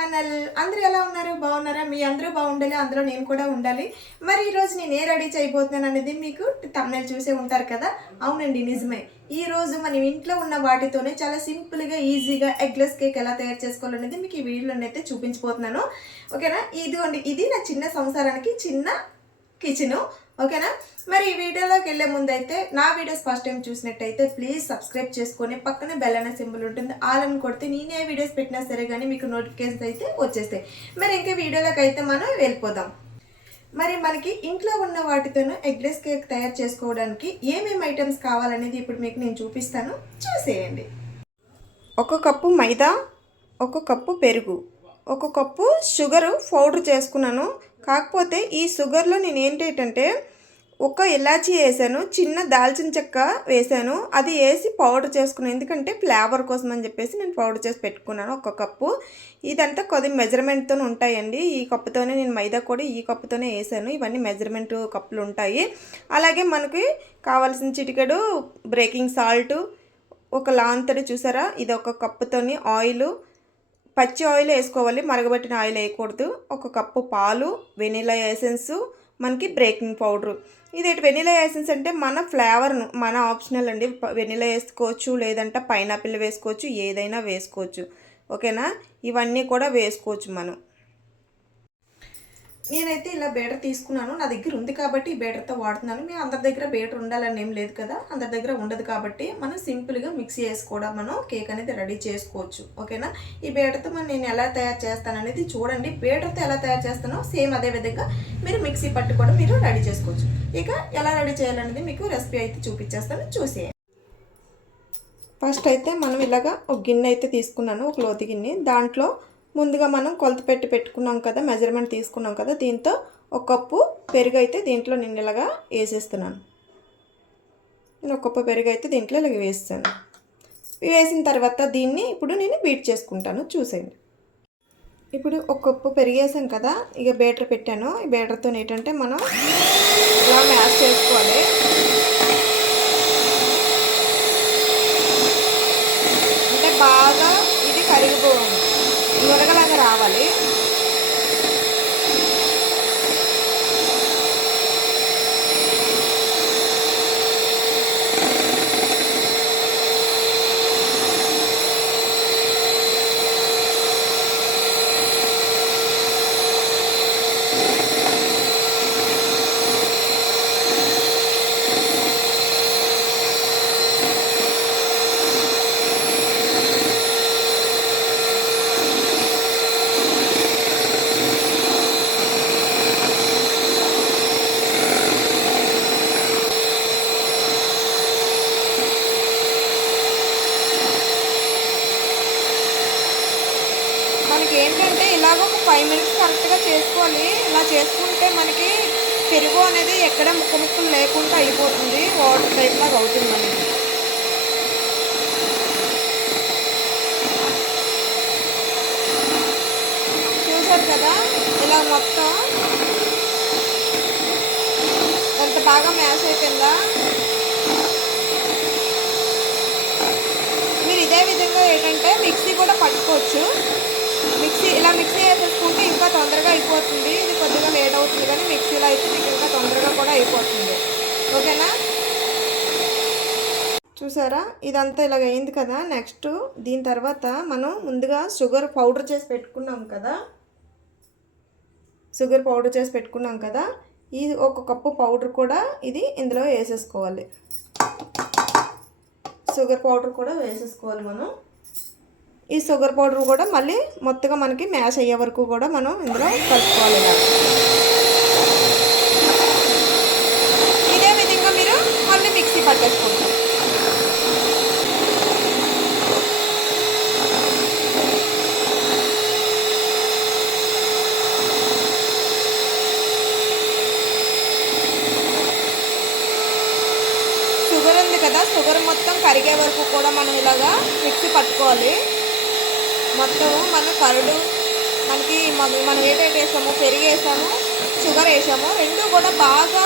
Channel. అందరూ ఎలా ఉన్నారు? బాగున్నారా? మీ అందరూ బాగుండాలి అందులో నేను కూడా ఉండాలి. మరి ఈరోజు నేను ఏ రెడీ చేయబోతున్నాను అనేది మీకు తమిళ చూసే ఉంటారు కదా? అవునండి నిజమే. ఈ రోజు మనం ఇంట్లో ఉన్న వాటితోనే చాలా సింపుల్గా ఈజీగా ఎగ్లెస్ కేక్ ఎలా తయారు చేసుకోవాలనేది మీకు ఈ వీడియోలో అయితే చూపించిపోతున్నాను ఓకేనా? ఇదిగోండి ఇది నా చిన్న సంసారానికి చిన్న కిచెను ఓకేనా? మరి ఈ వీడియోలోకి వెళ్ళే ముందు అయితే నా వీడియోస్ ఫస్ట్ టైం చూసినట్టయితే ప్లీజ్ సబ్స్క్రైబ్ చేసుకొని పక్కన బెల్ అనే సింబల్ ఉంటుంది. ఆలని కొడితే నేను ఏ వీడియోస్ పెట్టినా సరే కానీ మీకు నోటిఫికేషన్స్ అయితే వచ్చేస్తాయి. మరి ఇంకా వీడియోలోకి అయితే మనం వెళ్ళిపోదాం. మరి మనకి ఇంట్లో ఉన్న వాటితోనూ ఎగ్లెస్ కేక్ తయారు చేసుకోవడానికి ఏమేమి ఐటమ్స్ కావాలనేది ఇప్పుడు మీకు నేను చూపిస్తాను. చూసేయండి. ఒక కప్పు మైదా ఒక కప్పు పెరుగు ఒక కప్పు షుగరు పౌడర్ చేసుకున్నాను. కాకపోతే ఈ షుగర్లో నేను ఏంటంటే ఒక ఇలాచీ వేసాను చిన్న దాల్చిన చెక్క వేసాను అది వేసి పౌడర్ చేసుకున్నాను ఎందుకంటే ఫ్లేవర్ కోసం అని చెప్పేసి నేను పౌడర్ చేసి పెట్టుకున్నాను ఒక కప్పు. ఇదంతా కొద్ది మెజర్మెంట్తో ఉంటాయండి. ఈ కప్పుతోనే నేను మైదా కూడా ఈ కప్పుతోనే వేసాను. ఇవన్నీ మెజర్మెంట్ కప్పులు ఉంటాయి. అలాగే మనకి కావాల్సిన చిటికెడు బ్రేకింగ్ సాల్ట్ ఒక లాంతడి చూసారా? ఇది ఒక కప్పుతోని ఆయిల్ పచ్చి ఆయిల్ వేసుకోవాలి మరగబెట్టిన ఆయిల్ వేయకూడదు. ఒక కప్పు పాలు వెనిలా ఎసెన్స్ మనకి బ్రేకింగ్ పౌడర్. ఇది వెనిలా ఎసెన్స్ అంటే మన ఫ్లేవర్ను మన ఆప్షనల్ అండి. వెనిలా వేసుకోవచ్చు లేదంటే పైనాపిల్ వేసుకోవచ్చు ఏదైనా వేసుకోవచ్చు. ఓకేనా? ఇవన్నీ కూడా వేసుకోవచ్చు మనం. నేనైతే ఇలా బేటర్ తీసుకున్నాను. నా దగ్గర ఉంది కాబట్టి ఈ బేటర్తో వాడుతున్నాను. మీ అందరి దగ్గర బేటర్ ఉండాలని ఏం లేదు కదా. అందరి దగ్గర ఉండదు కాబట్టి మనం సింపుల్గా మిక్సీ వేసుకోవడం కూడా మనం కేక్ అనేది రెడీ చేసుకోవచ్చు. ఓకేనా? ఈ బేటర్తో మనం నేను ఎలా తయారు చేస్తాను అనేది చూడండి. బేటర్తో ఎలా తయారు చేస్తానో సేమ్ అదే విధంగా మీరు మిక్సీ పట్టు కూడా మీరు రెడీ చేసుకోవచ్చు. ఇక ఎలా రెడీ చేయాలనేది మీకు రెసిపీ అయితే చూపించేస్తాను. చూసేయండి. ఫస్ట్ అయితే మనం ఇలాగా ఒక గిన్నె అయితే తీసుకున్నాను. ఒక లోతు గిన్నె. దాంట్లో ముందుగా మనం కొలత పెట్టి పెట్టుకున్నాం కదా మెజర్మెంట్ తీసుకున్నాం కదా దీంతో ఒక కప్పు పెరుగు అయితే దీంట్లో నేను ఇలాగా వేసేస్తున్నాను. నేను ఒక కప్పు పెరుగు అయితే దీంట్లో ఇలాగ వేస్తాను. వేసిన తర్వాత దీన్ని ఇప్పుడు నేను బీట్ చేసుకుంటాను చూసేయండి. ఇప్పుడు ఒక కప్పు పెరిగేసాం కదా ఇక బేటర్ పెట్టాను. ఈ బేటర్తో ఏంటంటే మనం ఇలా మ్యాష్ చేసుకోవాలి. నురగలాగా అవుతుంది మనకి చూసారు కదా? ఇలా మొత్తం ఎంత బాగా మ్యాష్ అయిపోయిందా? మీరు ఇదే విధంగా ఏంటంటే మిక్సీ కూడా పట్టుకోవచ్చు. మిక్సీ ఇలా మిక్సీ వేసేసుకుంటే ఇంకా తొందరగా అయిపోతుంది. ఇది కొద్దిగా లేట్ అవుతుంది కానీ మిక్సీలో అయితే మీకు ఇంకా తొందరగా కూడా అయిపోతుంది. ఓకేనా? చూసారా? ఇదంతా ఇలాగ అయింది కదా. నెక్స్ట్ దీని తర్వాత మనం ముందుగా షుగర్ పౌడర్ చేసి పెట్టుకున్నాం కదా. షుగర్ పౌడర్ చేసి పెట్టుకున్నాం కదా. ఇది ఒక కప్పు పౌడర్ కూడా ఇది ఇందులో వేసేసుకోవాలి. షుగర్ పౌడర్ కూడా వేసేసుకోవాలి మనం. ఈ షుగర్ పౌడర్ కూడా మళ్ళీ మొత్తగా మనకి మ్యాష్ అయ్యే వరకు కూడా మనం ఇందులో కలుపుకోవాలి ఇలా ఇదే విధంగా మీరు మళ్ళీ మిక్సీ పట్టేసుకుంటారు షుగర్ ఉంది కదా షుగర్ మొత్తం కరిగే వరకు కూడా మనం ఇలాగా మిక్సీ పట్టుకోవాలి. మొత్తం మన కరడు మనకి మనం ఏటేటి వేసామో పెరుగు వేసాము షుగర్ వేసాము రెండు కూడా బాగా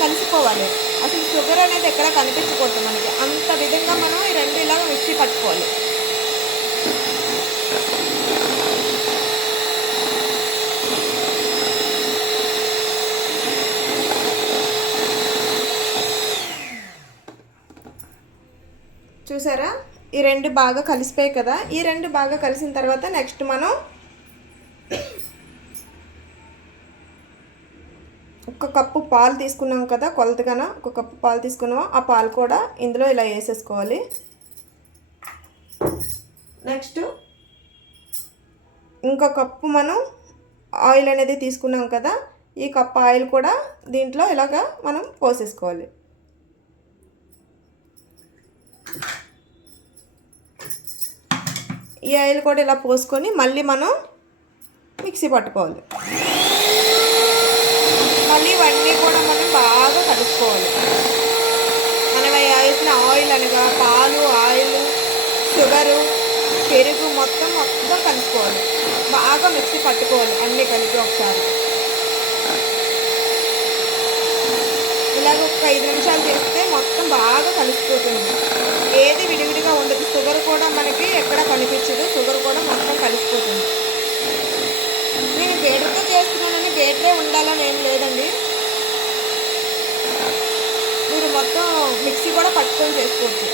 కలిసిపోవాలి. అసలు షుగర్ అనేది ఎక్కడ కనిపించకూడదు మనకి. అంత విధంగా మనం ఈ రెండు ఇలాగ మిక్సీ పట్టుకోవాలి. చూసారా? ఈ రెండు బాగా కలిసిపోయాయి కదా? ఈ రెండు బాగా కలిసిన తర్వాత నెక్స్ట్ మనం ఒక కప్పు పాలు తీసుకున్నాం కదా కొలతగాన ఒక కప్పు పాలు తీసుకున్నామో ఆ పాలు కూడా ఇందులో ఇలా వేసేసుకోవాలి. నెక్స్ట్ ఇంకో కప్పు మనం ఆయిల్ అనేది తీసుకున్నాం కదా? ఈ కప్పు ఆయిల్ కూడా దీంట్లో ఇలాగా మనం పోసేసుకోవాలి. ఈ ఆయిల్ కూడా ఇలా పోసుకొని మళ్ళీ మనం మిక్సీ పట్టుకోవాలి. మళ్ళీ ఇవన్నీ కూడా మనం బాగా కలుపుకోవాలి మనం వేసిన ఆయిల్ అనగా పాలు ఆయిల్ షుగరు పెరుగు మొత్తం మొత్తం కలుపుకోవాలి. బాగా మిక్సీ పట్టుకోవాలి అన్నీ కలిపి ఒకసారి. ఇలాగ ఒక ఐదు నిమిషాలు చేస్తే మొత్తం బాగా కలిసిపోతుంది. ఏది విడివి ఉండదు. షుగర్ కూడా మనకి ఎక్కడ కనిపించదు. షుగర్ కూడా మొత్తం కలిసిపోతుంది. నేను గేటర్తో చేస్తున్నానని గేటరే ఉండాలని ఏం లేదండి. మీరు మొత్తం మిక్సీ కూడా పట్టుకొని చేసుకోవచ్చు.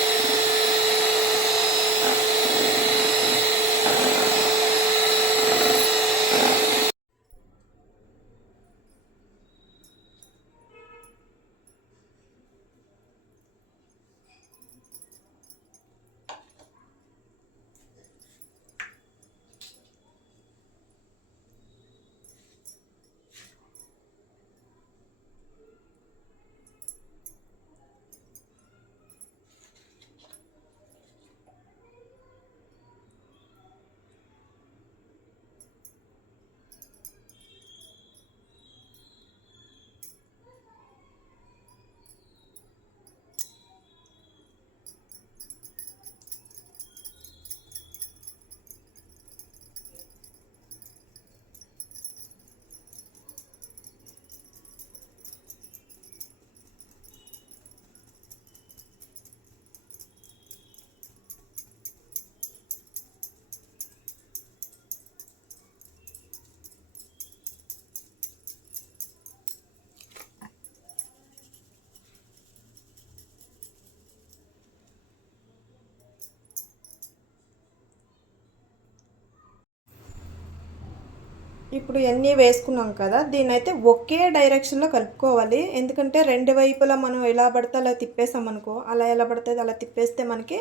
ఇప్పుడు ఇవన్నీ వేసుకున్నాం కదా దీని అయితే ఒకే డైరెక్షన్లో కలుపుకోవాలి. ఎందుకంటే రెండు వైపులా మనం ఎలా పడితే అలా తిప్పేసాం అనుకో అలా ఎలా పడితే అలా తిప్పేస్తే మనకి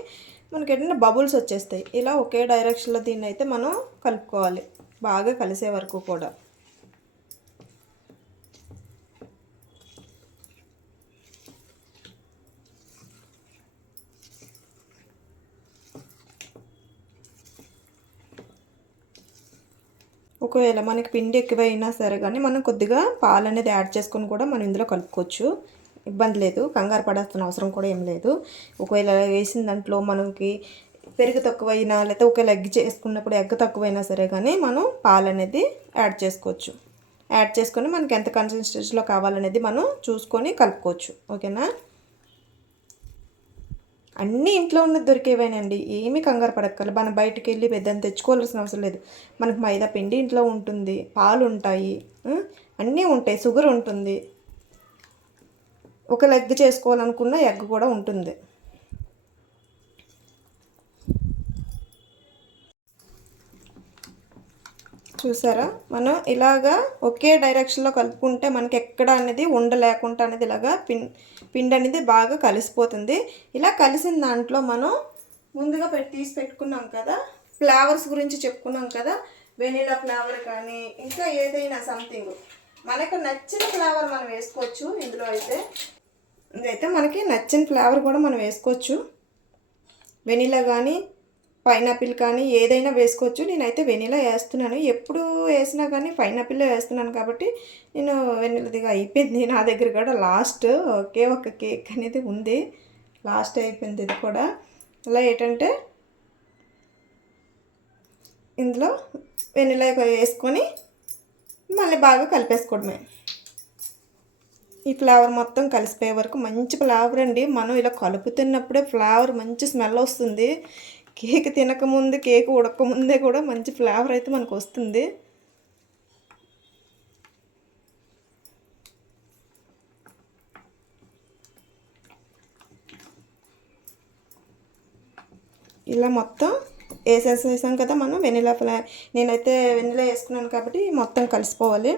మనకి ఏంటంటే బబుల్స్ వచ్చేస్తాయి. ఇలా ఒకే డైరెక్షన్లో దీన్ని అయితే మనం కలుపుకోవాలి. బాగా కలిసే వరకు కూడా. ఒకవేళ మనకి పిండి ఎక్కువైనా సరే కానీ మనం కొద్దిగా పాలు అనేది యాడ్ చేసుకొని కూడా మనం ఇందులో కలుపుకోవచ్చు. ఇబ్బంది లేదు. కంగారు పడాల్సిన అవసరం కూడా ఏం లేదు. ఒకవేళ వేసిన దాంట్లో మనకి పెరుగు తక్కువైనా లేకపోతే ఒకవేళ ఎగ్ చేసుకున్నప్పుడు ఎగ్ తక్కువైనా సరే కానీ మనం పాలు అనేది యాడ్ చేసుకోవచ్చు. యాడ్ చేసుకొని మనకి ఎంత కన్సిస్టెన్సీలో కావాలనేది మనం చూసుకొని కలుపుకోవచ్చు. ఓకేనా? అన్నీ ఇంట్లో ఉన్నది దొరికేవేనండి. ఏమీ కంగారు పడక్కర్లేదు. మనం బయటకు వెళ్ళి పెద్దని తెచ్చుకోవాల్సిన అవసరం లేదు. మనకు మైదా పిండి ఇంట్లో ఉంటుంది. పాలు ఉంటాయి. అన్నీ ఉంటాయి. షుగర్ ఉంటుంది. ఒక లెగ్ చేసుకోవాలనుకున్న ఎగ్ కూడా ఉంటుంది. చూసారా? మనం ఇలాగా ఒకే డైరెక్షన్లో కలుపుకుంటే మనకి ఎక్కడ అనేది ఉండలేకుండా అనేది ఇలాగా పిన్ పిండి అనేది బాగా కలిసిపోతుంది. ఇలా కలిసిన దాంట్లో మనం ముందుగా పెట్టి తీసి పెట్టుకున్నాం కదా ఫ్లేవర్స్ గురించి చెప్పుకున్నాం కదా వెనీలా ఫ్లేవర్ కానీ ఇంకా ఏదైనా సంథింగ్. మనకు నచ్చిన ఫ్లేవర్ మనం వేసుకోవచ్చు ఇందులో అయితే. ఇదైతే మనకి నచ్చిన ఫ్లేవర్ కూడా మనం వేసుకోవచ్చు. వెనీలా కానీ పైనాపిల్ కానీ ఏదైనా వేసుకోవచ్చు. నేనైతే వెనీలా వేస్తున్నాను. ఎప్పుడు వేసినా కానీ పైనాపిల్ వేస్తున్నాను కాబట్టి నేను వెనీలదిగా అయిపోయింది. నా దగ్గర కూడా లాస్ట్ ఒకే ఒక కేక్ అనేది ఉంది. లాస్ట్ అయిపోయింది ఇది కూడా. ఇలా ఏంటంటే ఇందులో వెనీలా వేసుకొని మళ్ళీ బాగా కలిపేసుకోవడమే. ఈ ఫ్లేవర్ మొత్తం కలిసిపోయే వరకు మంచి ఫ్లేవర్ అండి. మనం ఇలా కలుపుతున్నప్పుడే ఫ్లేవర్ మంచి స్మెల్ వస్తుంది. కేక్ తినకముందు కేక్ ఉడకముందే కూడా మంచి ఫ్లేవర్ అయితే మనకు వస్తుంది. ఇలా మొత్తం వేసేసేసాం కదా మనం వెనిలా ఫ్లే నేనైతే వెనిలా వేసుకున్నాను కాబట్టి మొత్తం కలిసిపోవాలి.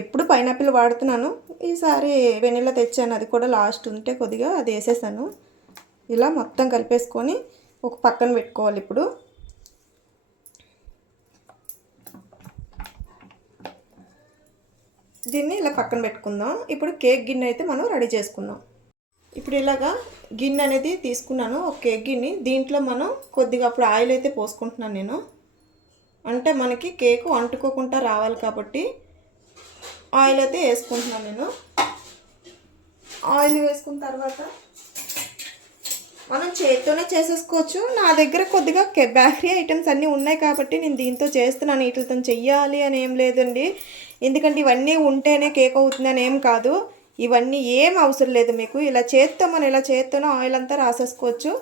ఎప్పుడు పైనాపిల్ వాడుతున్నాను. ఈసారి వెనిలా తెచ్చాను అది కూడా లాస్ట్ ఉంటే కొద్దిగా అది వేసేసాను. ఇలా మొత్తం కలిపేసుకొని ఒక పక్కన పెట్టుకోవాలి ఇప్పుడు. దీన్ని ఇలా పక్కన పెట్టుకుందాం. ఇప్పుడు కేక్ గిన్నె అయితే మనం రెడీ చేసుకుందాం. ఇప్పుడు ఇలాగా గిన్నె అనేది తీసుకున్నాను. ఒక కేక్ గిన్నె. దీంట్లో మనం కొద్దిగా అప్పుడు ఆయిల్ అయితే పోసుకుంటున్నాను నేను. అంటే మనకి కేకు అంటుకోకుండా రావాలి కాబట్టి ఆయిల్ అయితే వేసుకుంటున్నాను నేను. ఆయిల్ వేసుకున్న తర్వాత మనం చేతితోనే చేసేసుకోవచ్చు. నా దగ్గర కొద్దిగా బేకరీ ఐటమ్స్ అన్నీ ఉన్నాయి కాబట్టి నేను దీంతో చేస్తున్నాను. వీటితో చెయ్యాలి అని ఏం లేదండి. ఎందుకంటే ఇవన్నీ ఉంటేనే కేక్ అవుతుంది అని ఏం కాదు. ఇవన్నీ ఏం అవసరం లేదు మీకు. ఇలా చేత్తో మనం ఇలా చేత్తోనే ఆయిల్ అంతా రాసేసుకోవచ్చు.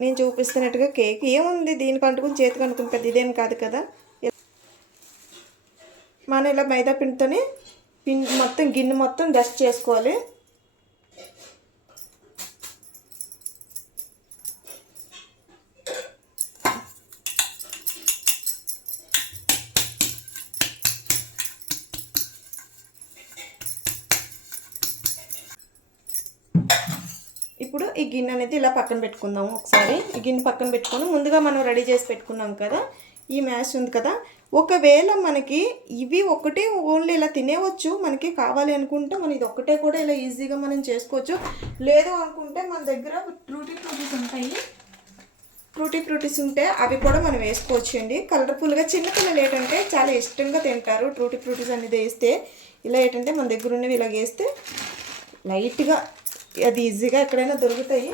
నేను చూపిస్తున్నట్టుగా కేక్ ఏముంది? దీనికి అంటుకుని చేతికి అంటుకుని పెద్ద ఇదేం కాదు కదా. మనం ఇలా మైదా పిండితోనే పిండి మొత్తం గిన్నె మొత్తం డస్ట్ చేసుకోవాలి. ఇప్పుడు ఈ గిన్నె అనేది ఇలా పక్కన పెట్టుకుందాం ఒకసారి. ఈ గిన్నె పక్కన పెట్టుకొని ముందుగా మనం రెడీ చేసి పెట్టుకున్నాం కదా ఈ మ్యాష్ ఉంది కదా. ఒకవేళ మనకి ఇవి ఒకటే ఓన్లీ ఇలా తినేవచ్చు మనకి కావాలి అనుకుంటే మనం ఇది ఒకటే కూడా ఇలా ఈజీగా మనం చేసుకోవచ్చు. లేదు అనుకుంటే మన దగ్గర ఫ్రూటీ ఫ్రూటీస్ ఉంటాయి. ఫ్రూటీ ఫ్రూటీస్ ఉంటే అవి కూడా మనం వేసుకోవచ్చు అండి. కలర్ఫుల్గా చిన్నపిల్లలు ఏంటంటే చాలా ఇష్టంగా తింటారు ఫ్రూటీ ఫ్రూటీస్ అనేది వేస్తే. ఇలా ఏంటంటే మన దగ్గర ఉన్నవి ఇలా వేస్తే లైట్గా అది ఈజీగా ఎక్కడైనా దొరుకుతాయి.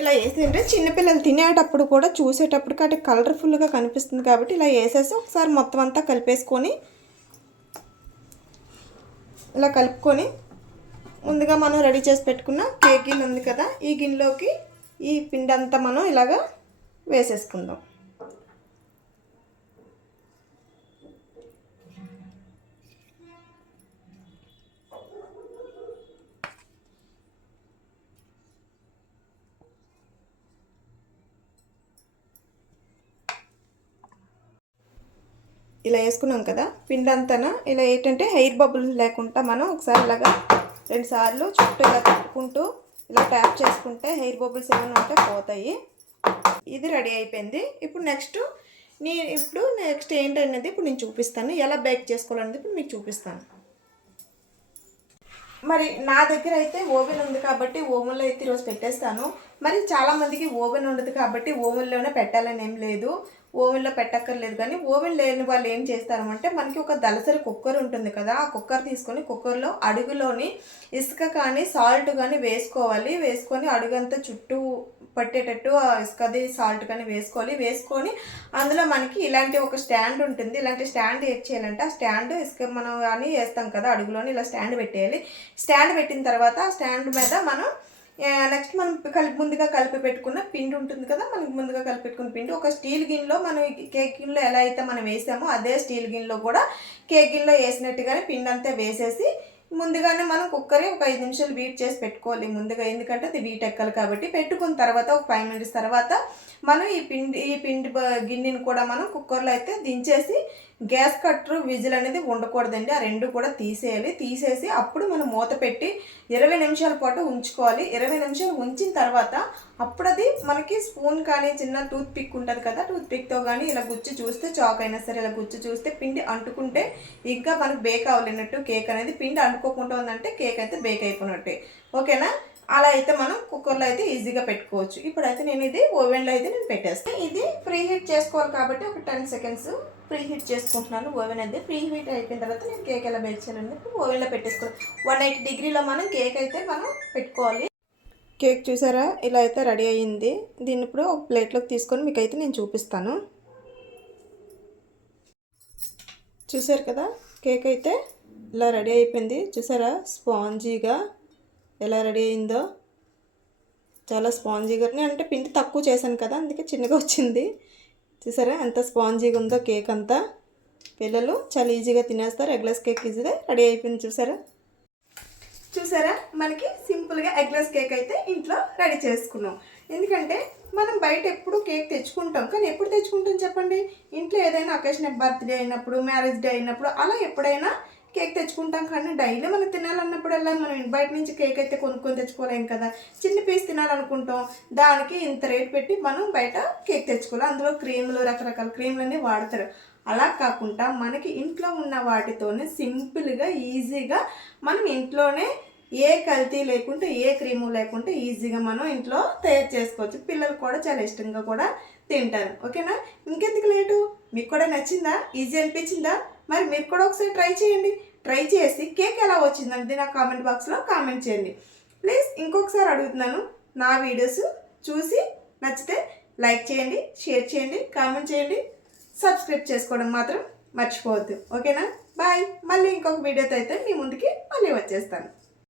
ఇలా వేసింటే చిన్నపిల్లలు తినేటప్పుడు కూడా చూసేటప్పుడు అటు కలర్ఫుల్గా కనిపిస్తుంది కాబట్టి ఇలా వేసేసి ఒకసారి మొత్తం అంతా కలిపేసుకొని ఇలా కలుపుకొని ముందుగా మనం రెడీ చేసి పెట్టుకున్న కేక్ గిన్నె ఉంది కదా ఈ గిన్నెలోకి ఈ పిండి అంతా మనం ఇలాగా వేసేసుకుందాం. ఇలా వేసుకున్నాం కదా పిండి అంతనా ఇలా ఏంటంటే హెయిర్ బబుల్స్ లేకుండా మనం ఒకసారి ఇలాగా రెండుసార్లు చుట్టూ ఇలా తిప్పుకుంటూ ఇలా ట్యాప్ చేసుకుంటే హెయిర్ బబుల్స్ ఏమైనా ఉంటే పోతాయి. ఇది రెడీ అయిపోయింది. ఇప్పుడు నెక్స్ట్ నీ ఇప్పుడు నెక్స్ట్ ఏంటనేది ఇప్పుడు నేను చూపిస్తాను. ఎలా బేక్ చేసుకోవాలనేది ఇప్పుడు మీకు చూపిస్తాను. మరి నా దగ్గర అయితే ఓవెన్ ఉంది కాబట్టి ఓవెన్లో అయితే ఈరోజు పెట్టేస్తాను. మరి చాలా మందికి ఓవెన్ ఉండదు కాబట్టి ఓవెన్లోనే పెట్టాలని ఏం లేదు. ఓవెన్లో పెట్టక్కర్లేదు కానీ ఓవెన్ లేని వాళ్ళు ఏం చేస్తారు అంటే మనకి ఒక దలసరి కుక్కర్ ఉంటుంది కదా ఆ కుక్కర్ తీసుకొని కుక్కర్లో అడుగులోని ఇసుక కానీ సాల్ట్ కానీ వేసుకోవాలి. వేసుకొని అడుగంతా చుట్టూ పట్టేటట్టు ఆ ఇసుకది సాల్ట్ కానీ వేసుకోవాలి. వేసుకొని అందులో మనకి ఇలాంటి ఒక స్టాండ్ ఉంటుంది. ఇలాంటి స్టాండ్ ఏం చేయాలంటే ఆ స్టాండ్ ఇసుక మనం కానీ వేస్తాం కదా అడుగులోని ఇలా స్టాండ్ పెట్టేయాలి. స్టాండ్ పెట్టిన తర్వాత ఆ స్టాండ్ మీద మనం నెక్స్ట్ మనం కలిపి ముందుగా కలిపి పెట్టుకున్న పిండి ఉంటుంది కదా మనకి ముందుగా కలిపి పెట్టుకున్న పిండి. ఒక స్టీల్ గిన్నెలో మనం కేక్ గిన్నెలో ఎలా అయితే మనం వేసామో అదే స్టీల్ గిన్నెలో కూడా కేక్ గిన్నెలో వేసినట్టుగానే పిండి అంతా వేసేసి ముందుగానే మనం కుక్కరే ఒక ఐదు నిమిషాలు బీట్ చేసి పెట్టుకోవాలి ముందుగా. ఎందుకంటే అది బీట్ ఎక్కాలి కాబట్టి. పెట్టుకున్న తర్వాత ఒక ఫైవ్ మినిట్స్ తర్వాత మనం ఈ పిండి ఈ పిండి గిన్నెని కూడా మనం కుక్కర్లో అయితే దించేసి గ్యాస్ కట్టర్ విజిల్ అనేది ఉండకూడదండి. ఆ రెండు కూడా తీసేయాలి. తీసేసి అప్పుడు మనం మూత పెట్టి ఇరవై నిమిషాల పాటు ఉంచుకోవాలి. ఇరవై నిమిషాలు ఉంచిన తర్వాత అప్పుడు అది మనకి స్పూన్ కానీ చిన్న టూత్ పిక్ ఉంటుంది కదా టూత్ పిక్తో కానీ ఇలా గుచ్చి చూస్తే చాక్ అయినా సరే ఇలా గుచ్చి చూస్తే పిండి అంటుకుంటే ఇంకా మనకు బేక్ అవ్వలేనట్టు కేక్ అనేది పిండి అంటుకోకుండా ఉందంటే కేక్ అయితే బేక్ అయిపోయినట్టే. ఓకేనా? అలా అయితే మనం కుక్కర్లో అయితే ఈజీగా పెట్టుకోవచ్చు. ఇప్పుడైతే నేను ఇది ఓవెన్లో అయితే నేను పెట్టేస్తాను. ఇది ప్రీ హీట్ చేసుకోవాలి కాబట్టి ఒక టెన్ సెకండ్స్ ప్రీ హీట్ చేసుకుంటున్నాను ఓవెన్ అయితే ప్రీ హీట్ అయిపోయిన తర్వాత నేను కేక్ ఎలా బేక్ చేయాలంటే ఓవెన్లో పెట్టేసుకోవాలి వన్ ఎయిటీ డిగ్రీలో మనం కేక్ అయితే మనం పెట్టుకోవాలి. కేక్ చూసారా? ఇలా అయితే రెడీ అయ్యింది. దీన్ని ఇప్పుడు ఒక ప్లేట్లోకి తీసుకొని మీకు అయితే నేను చూపిస్తాను. చూసారు కదా? కేక్ అయితే ఇలా రెడీ అయిపోయింది. చూసారా? స్పాంజీగా ఎలా రెడీ అయిందో చాలా స్పాంజీగా. నేను అంటే పిండి తక్కువ చేశాను కదా అందుకే చిన్నగా వచ్చింది. చూసారా? ఎంత స్పాంజీగా ఉందో కేక్ అంతా. పిల్లలు చాలా ఈజీగా తినేస్తారు. ఎగ్లెస్ కేక్ ఈజీగా రెడీ అయిపోయింది చూసారా? చూసారా? మనకి సింపుల్గా ఎగ్లెస్ కేక్ అయితే ఇంట్లో రెడీ చేసుకున్నాం. ఎందుకంటే మనం బయట ఎప్పుడు కేక్ తెచ్చుకుంటాం. కానీ ఎప్పుడు తెచ్చుకుంటాం చెప్పండి? ఇంట్లో ఏదైనా అకేషన్ బర్త్డే అయినప్పుడు మ్యారేజ్ డే అయినప్పుడు అలా ఎప్పుడైనా కేక్ తెచ్చుకుంటాం కానీ డైలీ మనం తినాలన్నప్పుడల్లా మనం బయట నుంచి కేక్ అయితే కొనుక్కొని తెచ్చుకోలేం కదా. చిన్న పీస్ తినాలనుకుంటాం. దానికి ఇంత రేట్ పెట్టి మనం బయట కేక్ తెచ్చుకోవాలి. అందులో క్రీములు రకరకాల క్రీములన్నీ వాడతారు. అలా కాకుండా మనకి ఇంట్లో ఉన్న వాటితోనే సింపుల్గా ఈజీగా మనం ఇంట్లోనే ఏ కల్తీ లేకుంటే ఏ క్రీము లేకుంటే ఈజీగా మనం ఇంట్లో తయారు చేసుకోవచ్చు. పిల్లలు కూడా చాలా ఇష్టంగా కూడా తింటారు. ఓకేనా? ఇంకెందుకు లేటు? మీకు కూడా నచ్చిందా? ఈజీ అనిపించిందా? మరి మీరు కూడా ఒకసారి ట్రై చేయండి. ట్రై చేసి కేక్ ఎలా వచ్చిందంటే నా కామెంట్ బాక్స్లో కామెంట్ చేయండి. ప్లీజ్ ఇంకొకసారి అడుగుతున్నాను. నా వీడియోస్ చూసి నచ్చితే లైక్ చేయండి షేర్ చేయండి కామెంట్ చేయండి. సబ్స్క్రైబ్ చేసుకోవడం మాత్రం మర్చిపోవద్దు. ఓకేనా బాయ్ మళ్ళీ ఇంకొక వీడియోతో అయితే మీ ముందుకి మళ్ళీ వచ్చేస్తాను.